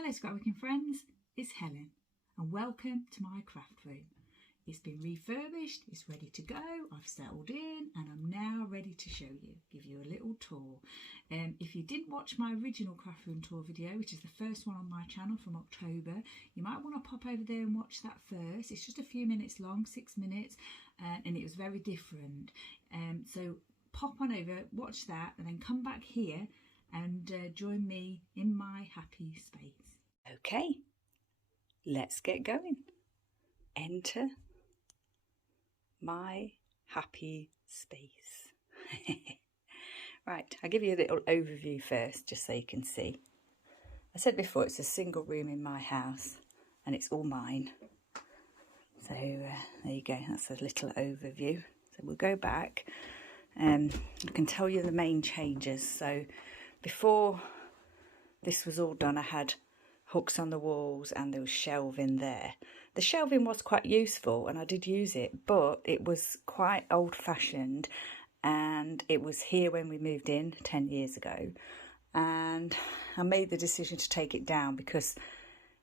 Hello scrapbooking friends, it's Helen and welcome to my craft room. It's been refurbished, it's ready to go, I've settled in and I'm now ready to show you, give you a little tour. If you didn't watch my original craft room tour video, which is the first one on my channel from October, you might want to pop over there and watch that first. It's just a few minutes long, 6 minutes, and it was very different. So pop on over, watch that and then come back here and join me in my happy space. Okay, let's get going. Enter my happy space. Right, I'll give you a little overview first just so you can see. I said before it's a single room in my house and it's all mine. So there you go, that's a little overview. So we'll go back and I can tell you the main changes. So before this was all done, I had hooks on the walls and there was shelving there. The shelving was quite useful and I did use it, but it was quite old-fashioned and it was here when we moved in 10 years ago, and I made the decision to take it down because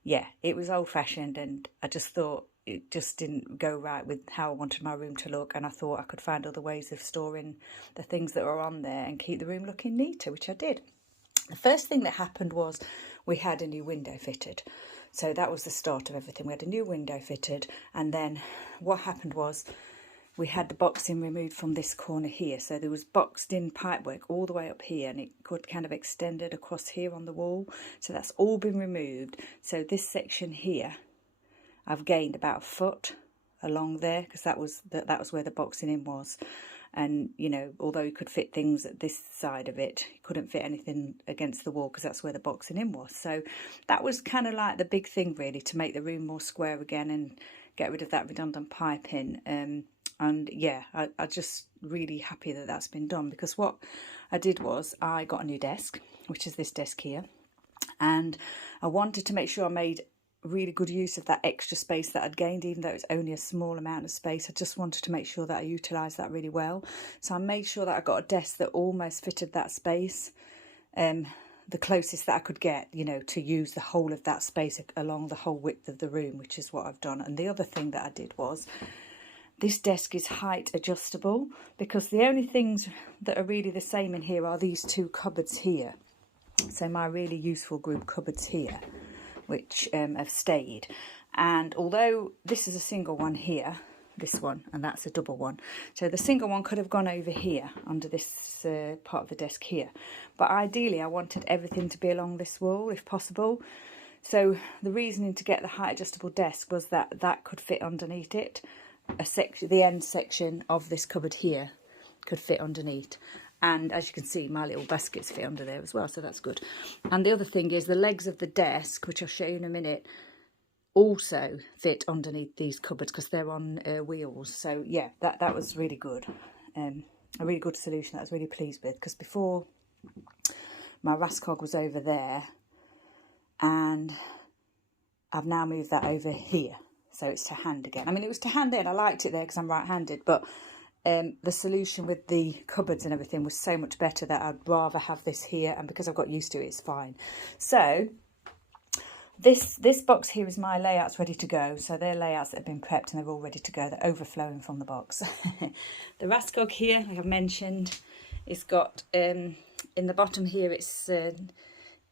yeah, it was old-fashioned and I just thought it just didn't go right with how I wanted my room to look, and I thought I could find other ways of storing the things that were on there and keep the room looking neater, which I did. The first thing that happened was we had a new window fitted. So that was the start of everything. We had a new window fitted, and then what happened was we had the boxing removed from this corner here. So there was boxed in pipework all the way up here, and it could kind of extended across here on the wall. So that's all been removed. So this section here, I've gained about a foot along there because that was where the boxing in was. And, you know, although you could fit things at this side of it, you couldn't fit anything against the wall because that's where the boxing in was. So that was kind of like the big thing, really, to make the room more square again and get rid of that redundant piping. And yeah, I'm just really happy that that's been done, because what I did was I got a new desk, which is this desk here. And I wanted to make sure I made really good use of that extra space that I'd gained, even though it's only a small amount of space. I just wanted to make sure that I utilised that really well. So I made sure that I got a desk that almost fitted that space, the closest that I could get, you know, to use the whole of that space along the whole width of the room, which is what I've done. And the other thing that I did was this desk is height adjustable, because the only things that are really the same in here are these two cupboards here. So my really useful group cupboards here, which have stayed. And although this is a single one here, this one, and that's a double one, so the single one could have gone over here under this part of the desk here, but ideally I wanted everything to be along this wall if possible. So the reasoning to get the height adjustable desk was that that could fit underneath it. The end section of this cupboard here could fit underneath. And as you can see, my little baskets fit under there as well, so that's good. And the other thing is the legs of the desk, which I'll show you in a minute, also fit underneath these cupboards because they're on wheels. So yeah, that was really good. A really good solution that I was really pleased with, because before my Rascog was over there and I've now moved that over here. So it's to hand again. I mean, it was to hand then. I liked it there because I'm right-handed, but the solution with the cupboards and everything was so much better that I'd rather have this here, and because I've got used to it, it's fine. So this box here is my layouts ready to go. So they're layouts that have been prepped and they're all ready to go. They're overflowing from the box. The Rascog here, like I've mentioned, it's got in the bottom here, it's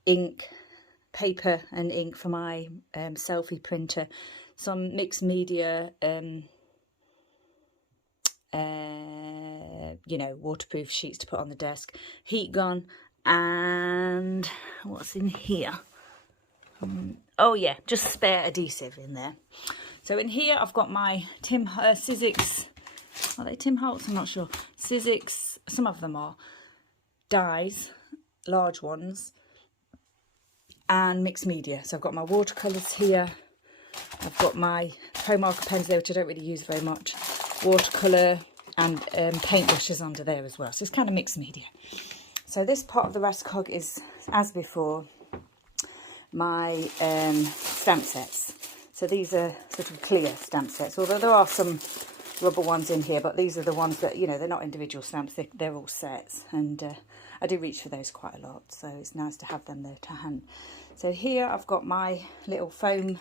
ink, paper and ink for my selfie printer, some mixed media you know, waterproof sheets to put on the desk, heat gun, and what's in here? Oh yeah, just spare adhesive in there. So in here I've got my Sizzix, are they Tim Holtz? I'm not sure. Sizzix, some of them are, dies, large ones, and mixed media. So I've got my watercolours here, I've got my Pro Marker pens there, which I don't really use very much, watercolour, and paintbrushes under there as well. So it's kind of mixed media. So this part of the Rascog is, as before, my stamp sets. So these are sort of clear stamp sets, although there are some rubber ones in here, but these are the ones that, you know, they're not individual stamps, they're all sets, and I do reach for those quite a lot, so it's nice to have them there to hand. So here I've got my little foam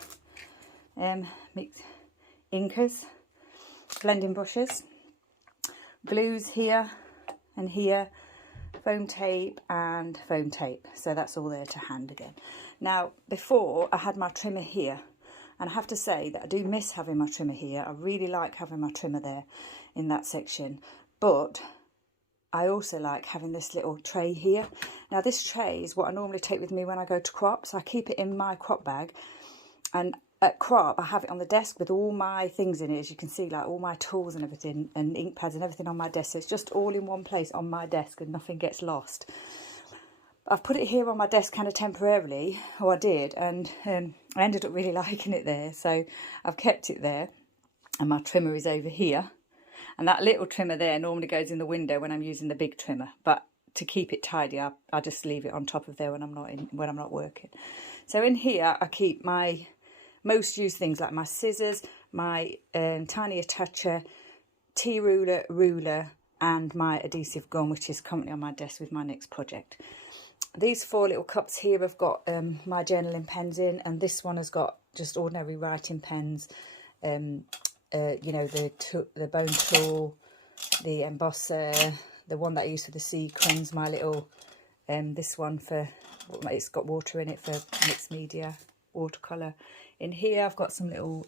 inkers, blending brushes, glues here and here, foam tape and foam tape, so that's all there to hand again. Now before I had my trimmer here, and I have to say that I do miss having my trimmer here. I really like having my trimmer there in that section, but I also like having this little tray here. Now this tray is what I normally take with me when I go to crop, so I keep it in my crop bag, and at crop I have it on the desk with all my things in it, as you can see, like all my tools and everything, and ink pads and everything on my desk, so it's just all in one place on my desk and nothing gets lost. I've put it here on my desk kind of temporarily, or I did, and I ended up really liking it there, so I've kept it there, and my trimmer is over here, and that little trimmer there normally goes in the window when I'm using the big trimmer, but to keep it tidy I just leave it on top of there when I'm not working. So in here I keep my most used things like my scissors, my tiny attacher, ruler, and my adhesive gum, which is currently on my desk with my next project. These 4 little cups here have got my journaling pens in, and this one has got just ordinary writing pens, you know, the bone tool, the embosser, the one that I use for the sequins, my little, this one for, it's got water in it for mixed media, watercolour. In here I've got some little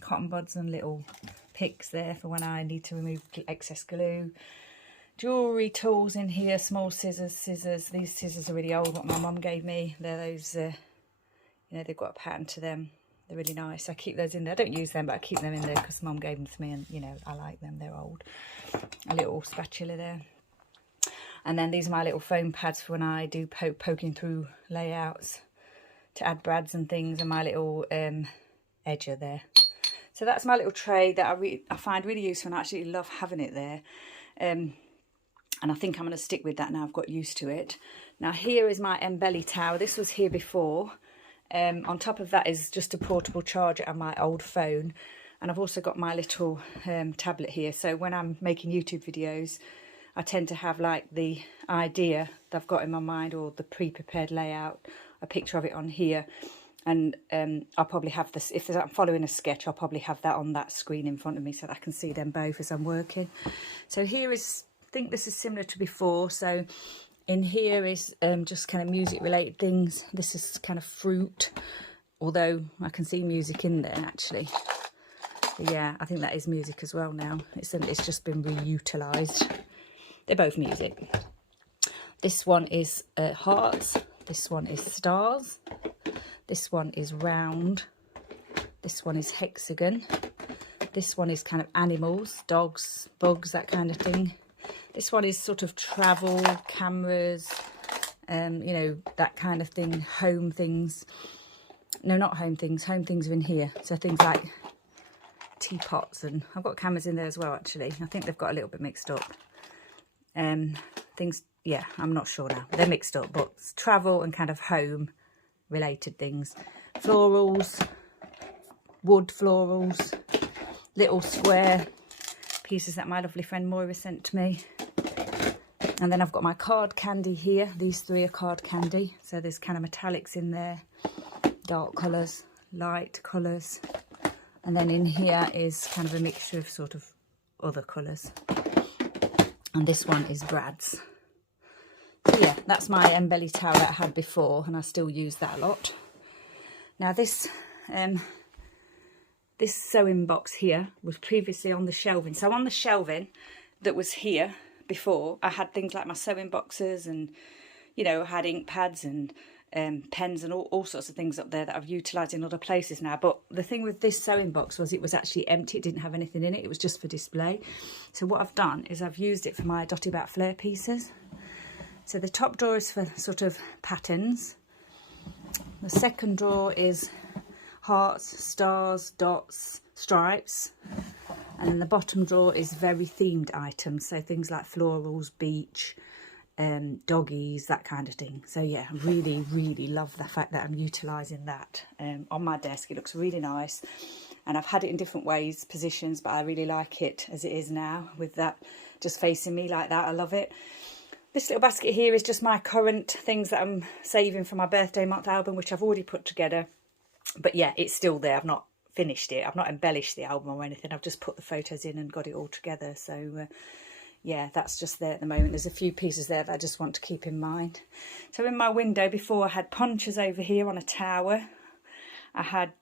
cotton buds and little picks there for when I need to remove excess glue. Jewellery tools in here, small scissors. These scissors are really old, what my mum gave me. They're those, you know, they've got a pattern to them. They're really nice. I keep those in there. I don't use them, but I keep them in there because mum gave them to me, and, you know, I like them. They're old. A little spatula there. And then these are my little foam pads for when I do poking through layouts to add brads and things, and my little edger there. So that's my little tray that I find really useful, and I actually love having it there. And I think I'm going to stick with that now. I've got used to it. Now here is my Embelli Tower. This was here before. On top of that is just a portable charger and my old phone. And I've also got my little tablet here. So when I'm making YouTube videos, I tend to have like the idea that I've got in my mind, or the pre-prepared layout, a picture of it on here. And I'll probably have this, if I'm following a sketch, I'll probably have that on that screen in front of me so that I can see them both as I'm working. So here is, I think this is similar to before. So in here is just kind of music related things. This is kind of fruit, although I can see music in there actually. But yeah, I think that is music as well now. It's just been reutilised. They're both music. This one is hearts. This one is stars. This one is round. This one is hexagon. This one is kind of animals, dogs, bugs, that kind of thing. This one is sort of travel, cameras, you know, that kind of thing, home things. No, not home things. Home things are in here. So things like teapots, and I've got cameras in there as well, actually. I think they've got a little bit mixed up. Things, yeah, I'm not sure now. They're mixed up, but travel and kind of home related things. Florals, wood florals, little square pieces that my lovely friend Moira sent to me. And then I've got my card candy here. These 3 are card candy. So there's kind of metallics in there, dark colours, light colours. And then in here is kind of a mixture of sort of other colours. And this one is Brad's. So yeah, that's my Embelli Tower that I had before, and I still use that a lot. Now this this sewing box here was previously on the shelving. So on the shelving that was here before, I had things like my sewing boxes, and, you know, I had ink pads and pens and all sorts of things up there that I've utilised in other places now. But the thing with this sewing box was it was actually empty. It didn't have anything in it. It was just for display. So what I've done is I've used it for my Dotty About Flair pieces. So the top drawer is for sort of patterns. The second drawer is hearts, stars, dots, stripes. And then the bottom drawer is very themed items. So things like florals, beach, doggies, that kind of thing. So yeah, I really love the fact that I'm utilising that on my desk. It looks really nice. and I've had it in different ways, positions, but I really like it as it is now, with that just facing me like that. I love it. This little basket here is just my current things that I'm saving for my birthday month album, which I've already put together. But yeah, it's still there. I've not finished it. I've not embellished the album or anything. I've just put the photos in and got it all together. So yeah, that's just there at the moment. There's a few pieces there that I just want to keep in mind. So in my window before, I had punches over here on a tower. I had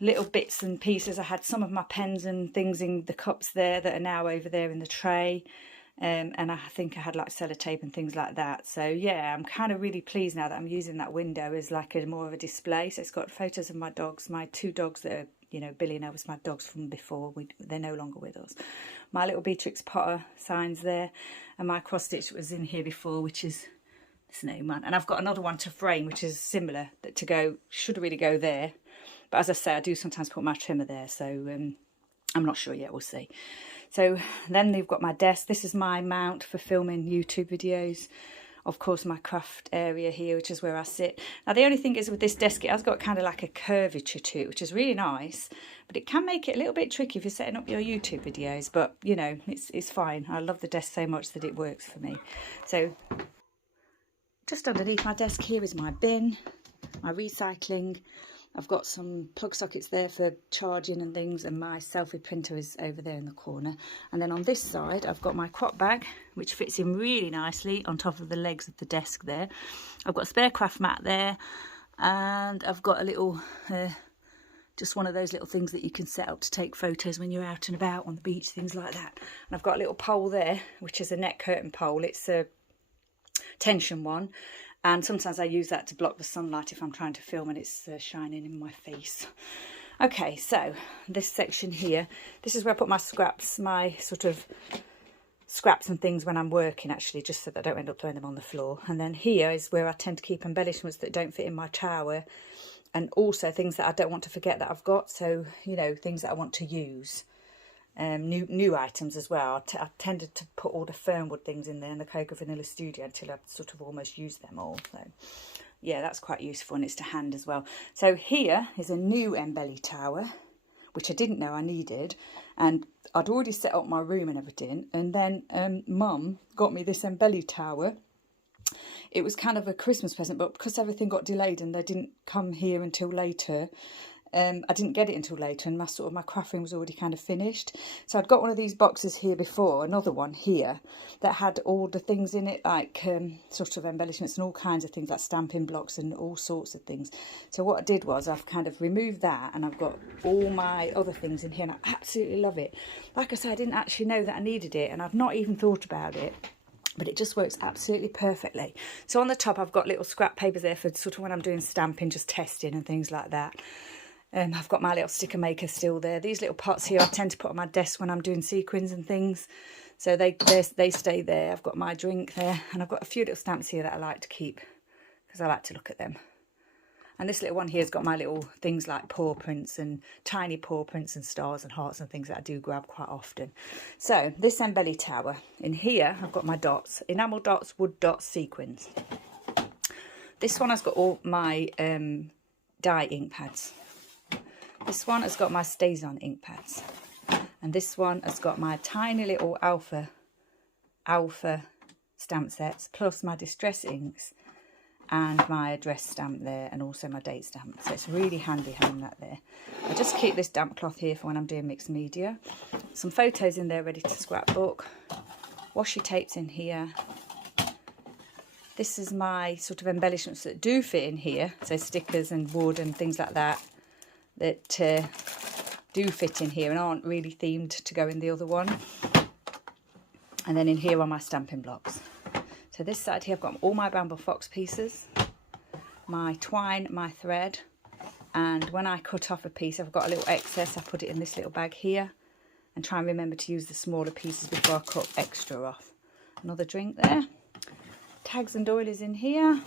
little bits and pieces. I had some of my pens and things in the cups there that are now over there in the tray. And I think I had like sellotape and things like that. So yeah, I'm kind of really pleased now that I'm using that window as like a more of a display. So it's got photos of my dogs, my 2 dogs that are, you know, Billy and Elvis, my dogs from before. They're no longer with us. My little Beatrix Potter signs there, and my cross stitch was in here before, which is Snowman. And I've got another one to frame, which is similar, that to go, should really go there. But as I say, I do sometimes put my trimmer there, so I'm not sure yet, we'll see. So then they've got my desk. This is my mount for filming YouTube videos. Of course, my craft area here, which is where I sit. Now, the only thing is with this desk, it has got kind of like a curvature to it, which is really nice. But it can make it a little bit tricky if you're setting up your YouTube videos. But, you know, it's fine. I love the desk so much that it works for me. So just underneath my desk here is my bin, my recycling. I've got some plug sockets there for charging and things, and my selfie printer is over there in the corner. And then on this side, I've got my crop bag, which fits in really nicely on top of the legs of the desk there. I've got a spare craft mat there, and I've got a little, just one of those little things that you can set up to take photos when you're out and about on the beach, things like that. And I've got a little pole there, which is a net curtain pole. It's a tension one. And sometimes I use that to block the sunlight if I'm trying to film and it's shining in my face. Okay, so this section here, this is where I put my scraps, my sort of scraps and things when I'm working, actually, just so that I don't end up throwing them on the floor. And then here is where I tend to keep embellishments that don't fit in my tower, and also things that I don't want to forget that I've got. So, you know, things that I want to use. New items as well. I tended to put all the Fernwood things in there in the Cocoa Vanilla Studio until I've sort of almost used them all. So yeah, that's quite useful, and it's to hand as well. So here is a new Embelli Tower, which I didn't know I needed, and I'd already set up my room and everything, and then Mum got me this Embelli Tower. It was kind of a Christmas present, but because everything got delayed and they didn't come here until later, I didn't get it until later, and my craft room was already kind of finished. So I'd got one of these boxes here before, another one here, that had all the things in it, like sort of embellishments and all kinds of things, like stamping blocks and all sorts of things. So what I did was I've kind of removed that, and I've got all my other things in here, and I absolutely love it. Like I said, I didn't actually know that I needed it, and I've not even thought about it. But it just works absolutely perfectly. So on the top, I've got little scrap papers there for sort of when I'm doing stamping, just testing and things like that. I've got my little sticker maker still there. These little pots here I tend to put on my desk when I'm doing sequins and things. So they stay there. I've got my drink there. And I've got a few little stamps here that I like to keep because I like to look at them. And this little one here has got my little things like paw prints and tiny paw prints and stars and hearts and things that I do grab quite often. So this Embelli Tower. In here I've got my dots. Enamel dots, wood dots, sequins. This one has got all my dye ink pads. This one has got my StazOn ink pads, and this one has got my tiny little alpha stamp sets, plus my distress inks and my address stamp there, and also my date stamp. So it's really handy having that there. I just keep this damp cloth here for when I'm doing mixed media. Some photos in there ready to scrapbook. Washi tapes in here. This is my sort of embellishments that do fit in here, so stickers and wood and things like that. That do fit in here and aren't really themed to go in the other one. And then in here are my stamping blocks. So this side here I've got all my Bramble Fox pieces, my twine, my thread, and when I cut off a piece I've got a little excess, I put it in this little bag here and try and remember to use the smaller pieces before I cut extra off. Another drink there, tags and doilies in here,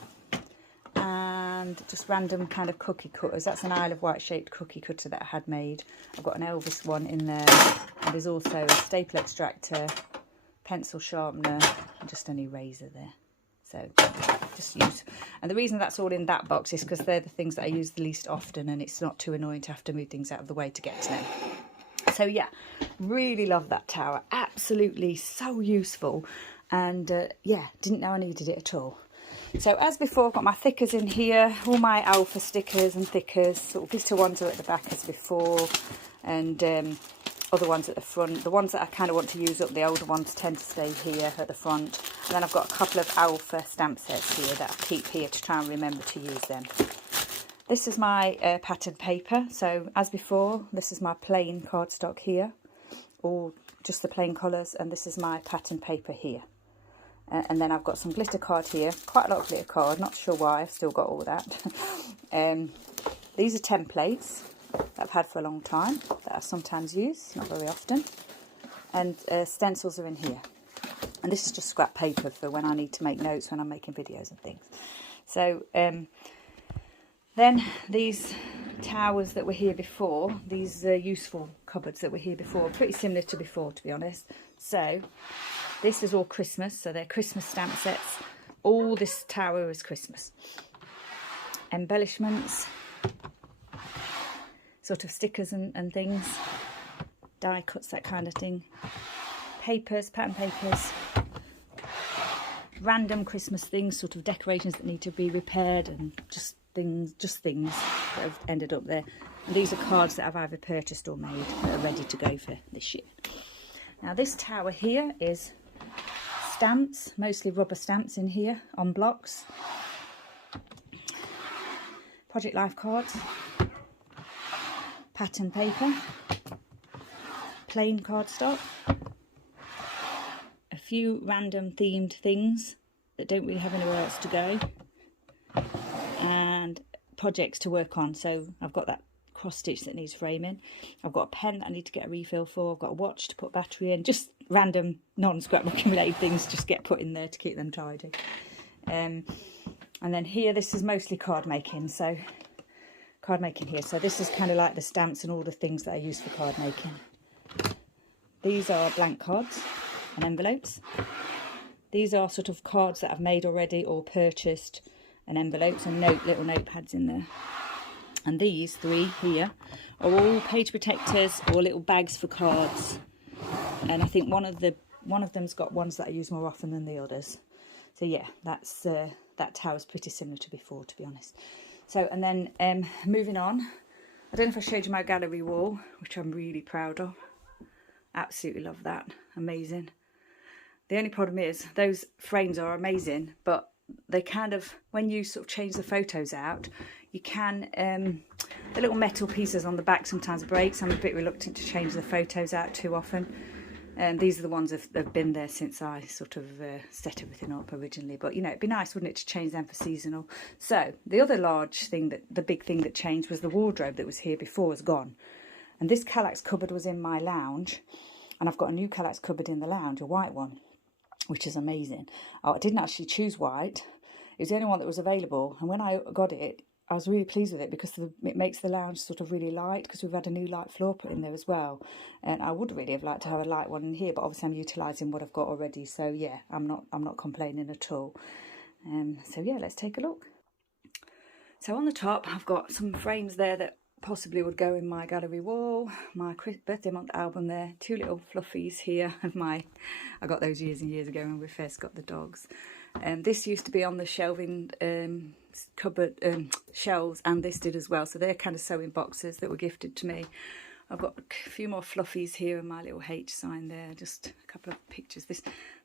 and just random kind of cookie cutters. That's an Isle of Wight shaped cookie cutter that I had made. I've got an Elvis one in there, and there's also a staple extractor, pencil sharpener, and just an eraser there. So just use, and the reason that's all in that box is because they're the things that I use the least often, and it's not too annoying to have to move things out of the way to get to them. So yeah, really love that tower. Absolutely so useful. And yeah, didn't know I needed it at all. So as before, I've got my thickers in here, all my alpha stickers and thickers. Sort of glitter ones are at the back as before, and other ones at the front. The ones that I kind of want to use up, the older ones tend to stay here at the front. And then I've got a couple of alpha stamp sets here that I keep here to try and remember to use them. This is my pattern paper. So as before, this is my plain cardstock here, or just the plain colours, and this is my pattern paper here. And then I've got some glitter card here, quite a lot of glitter card, not sure why, I've still got all that. These are templates that I've had for a long time, that I sometimes use, not very often. And stencils are in here. And this is just scrap paper for when I need to make notes, when I'm making videos and things. So then these towers that were here before, these useful cupboards that were here before, pretty similar to before, to be honest. So this is all Christmas, so they're Christmas stamp sets. All this tower is Christmas. Embellishments, sort of stickers and things, die cuts, that kind of thing. Papers, pattern papers, random Christmas things, sort of decorations that need to be repaired, and just things that have ended up there. And these are cards that I've either purchased or made that are ready to go for this year. Now this tower here is stamps, mostly rubber stamps in here on blocks. Project Life cards, pattern paper, plain cardstock, a few random themed things that don't really have anywhere else to go, and projects to work on. So I've got that cross stitch that needs framing, I've got a pen that I need to get a refill for, I've got a watch to put battery in, just random non-scrapbooking related things just get put in there to keep them tidy. And then here, this is mostly card making, so card making here. So this is kind of like the stamps and all the things that I use for card making. These are blank cards and envelopes. These are sort of cards that I've made already or purchased, and envelopes and little notepads in there. And these three here are all page protectors or little bags for cards. And I think one of them's got ones that I use more often than the others. So yeah, that's that tower's pretty similar to before, to be honest. So, and then moving on, I don't know if I showed you my gallery wall, which I'm really proud of. Absolutely love that, amazing. The only problem is those frames are amazing, but they kind of, when you sort of change the photos out, you can, the little metal pieces on the back sometimes break, so I'm a bit reluctant to change the photos out too often. And these are the ones that have been there since I sort of set everything up originally. But, you know, it'd be nice, wouldn't it, to change them for seasonal. So the other large thing, the big thing that changed was the wardrobe that was here before has gone. And this Kallax cupboard was in my lounge. And I've got a new Kallax cupboard in the lounge, a white one, which is amazing. Oh, I didn't actually choose white. It was the only one that was available. And when I got it, I was really pleased with it because it makes the lounge sort of really light, because we've had a new light floor put in there as well. And I would really have liked to have a light one in here, but obviously I'm utilising what I've got already. So yeah, I'm not complaining at all. So yeah, let's take a look. So on the top, I've got some frames there that possibly would go in my gallery wall. My birthday month album there. Two little fluffies here of I got those years and years ago when we first got the dogs. This used to be on the shelving cupboard shelves, and this did as well. So they're kind of sewing boxes that were gifted to me. I've got a few more fluffies here and my little H sign there, just a couple of pictures.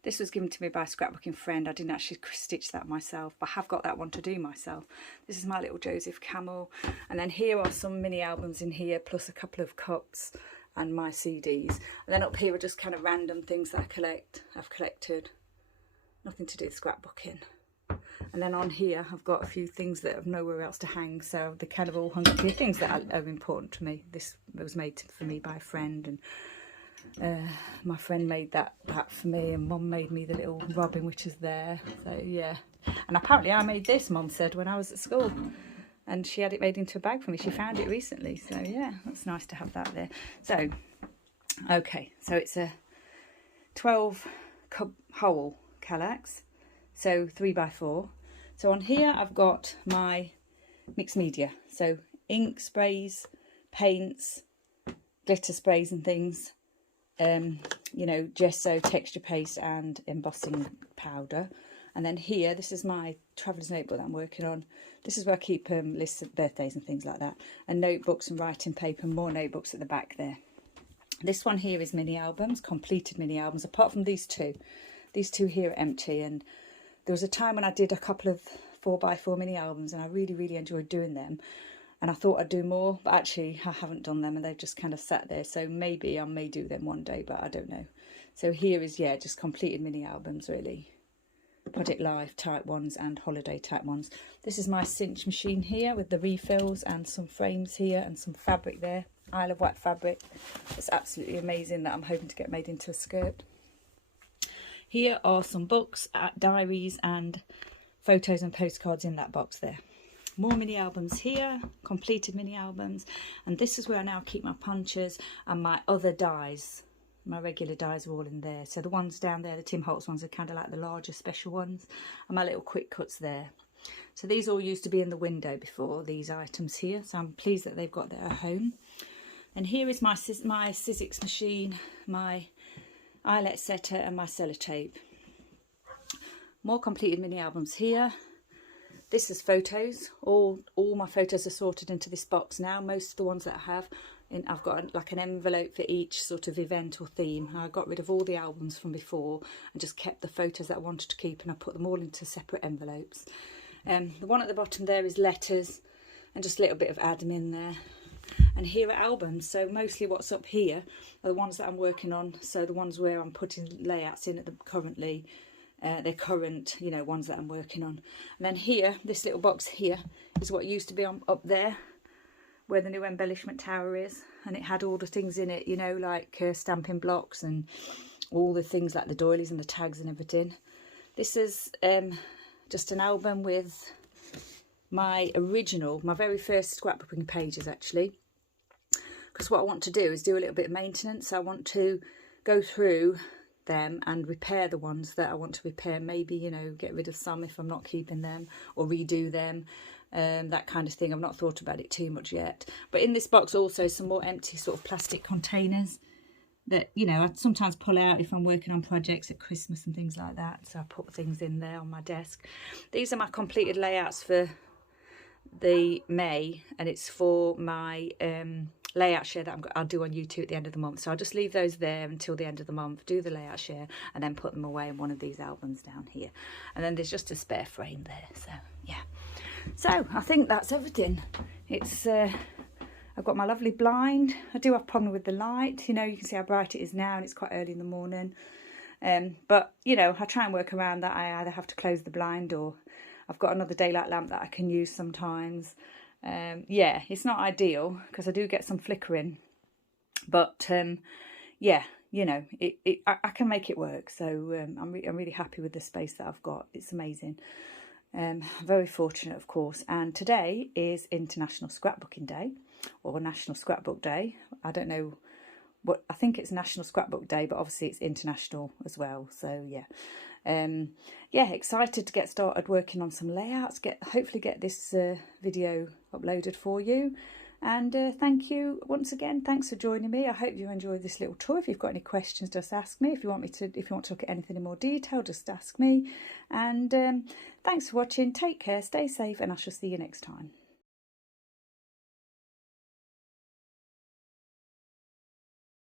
This was given to me by a scrapbooking friend. I didn't actually stitch that myself, but I have got that one to do myself. This is my little Joseph Camel. And then here are some mini albums in here, plus a couple of cups and my CDs. And then up here are just kind of random things that I've collected. Nothing to do with scrapbooking. And then on here I've got a few things that have nowhere else to hang, so they kind of all hung up here, things that are important to me. This was made for me by a friend, and my friend made that for me, and Mum made me the little robin which is there. So yeah, and apparently I made this, Mum said, when I was at school, and she had it made into a bag for me. She found it recently, so yeah, that's nice to have that there. So okay, so it's a 12 cup whole Kallax so 3x4. So on here I've got my mixed media, so ink, sprays, paints, glitter sprays and things, you know, gesso, texture paste and embossing powder. And then here, this is my traveller's notebook that I'm working on. This is where I keep lists of birthdays and things like that, and notebooks and writing paper, and more notebooks at the back there. This one here is mini albums, completed mini albums, apart from these two. These two here are empty, and there was a time when I did a couple of 4x4 mini albums and I really enjoyed doing them, and I thought I'd do more, but actually I haven't done them and they've just kind of sat there. So maybe I may do them one day, but I don't know. So here is, yeah, just completed mini albums really. Project Life type ones and holiday type ones. This is my cinch machine here with the refills and some frames here and some fabric there. Isle of Wight fabric. It's absolutely amazing that I'm hoping to get made into a skirt. Here are some books, diaries and photos and postcards in that box there. More mini albums here, completed mini albums, and this is where I now keep my punches and my other dies. My regular dies are all in there. So the ones down there, the Tim Holtz ones, are kind of like the larger special ones, and my little quick cuts there. So these all used to be in the window before, these items here, so I'm pleased that they've got their home. And here is my Sizzix machine, my eyelet setter and my sellotape. More completed mini albums here. This is photos. All my photos are sorted into this box now. Most of the ones that I have, I've got like an envelope for each sort of event or theme. I got rid of all the albums from before and just kept the photos that I wanted to keep, and I put them all into separate envelopes. The one at the bottom there is letters and just a little bit of admin there. And here are albums, so mostly what's up here are the ones that I'm working on, so the ones where I'm putting layouts in at the currently. They're current, you know, ones that I'm working on. And then here, this little box here is what used to be up there where the new Embellishment Tower is, and it had all the things in it, you know, like stamping blocks and all the things like the doilies and the tags and everything. This is just an album with my very first scrapbooking pages actually, because what I want to do is do a little bit of maintenance. I want to go through them and repair the ones that I want to repair, maybe, you know, get rid of some if I'm not keeping them, or redo them, that kind of thing. I've not thought about it too much yet. But in this box also some more empty sort of plastic containers that, you know, I sometimes pull out if I'm working on projects at Christmas and things like that, so I put things in there on my desk. These are my completed layouts for the May, and it's for my layout share that I'll do on YouTube at the end of the month. So I'll just leave those there until the end of the month, do the layout share, and then put them away in one of these albums down here. And then there's just a spare frame there. So yeah, so I think that's everything. It's I've got my lovely blind. I do have a problem with the light, you know, you can see how bright it is now, and it's quite early in the morning, but you know, I try and work around that. I either have to close the blind, or I've got another daylight lamp that I can use sometimes. Yeah, it's not ideal because I do get some flickering, but yeah, you know, I can make it work. So I'm really happy with the space that I've got. It's amazing. Very fortunate, of course. And today is International Scrapbooking Day, or National Scrapbook Day. I don't know what, I think it's National Scrapbook Day, but obviously it's international as well. So yeah. Yeah, excited to get started working on some layouts, hopefully get this video uploaded for you. And thank you once again. Thanks for joining me. I hope you enjoyed this little tour. If you've got any questions, just ask me. If you want to look at anything in more detail, just ask me. And thanks for watching. Take care, stay safe, and I shall see you next time.